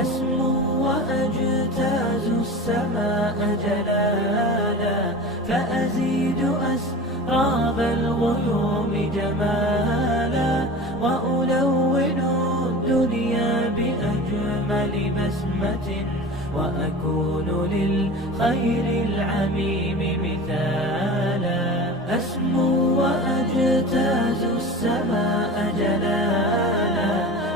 أسمو وأجتاز السماء جلالا، فأزيد أسراب الغيوم جمالا، وألون الدنيا بأجمل بسمة، وأكون للخير العميم مثالا. أسمو وأجتاز السماء جلالا،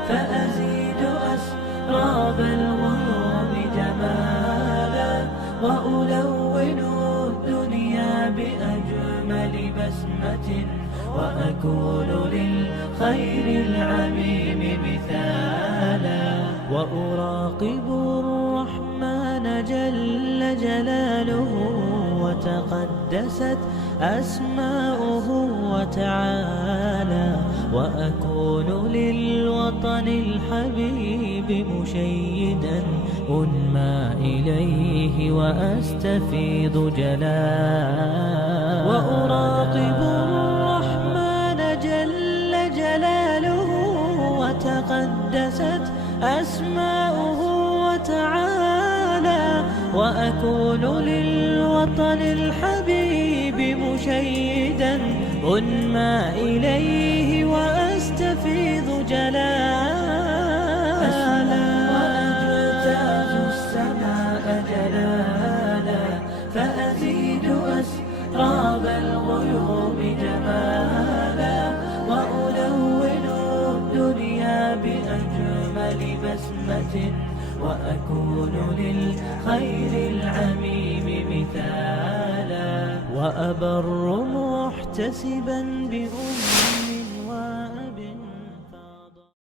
فأزيد أسراب الغيوم جمالا، وألون الدنيا بأجمل بسمة، وأكون للخير العميم مثالا. وأراقب الرحمن جل جلاله، وتقدست أسماؤه وتعالى، وأكون للوطن الحبيب مشيدا، أنمى إليه وأستفيض جلالا. وأراقب الرحمن جل جلاله، وتقدست أسماؤه وتعالى، وأكون للوطن الحبيب مشيدا، أنمى إليه وأستفيض جلالا. وأجتاز السماء جلالا، فأزيد أسراب الغيوم جمالا، وألون الدنيا بأجمل بسمة، وأكون للخير العميم مثالا. وأبر محتسبا بأمي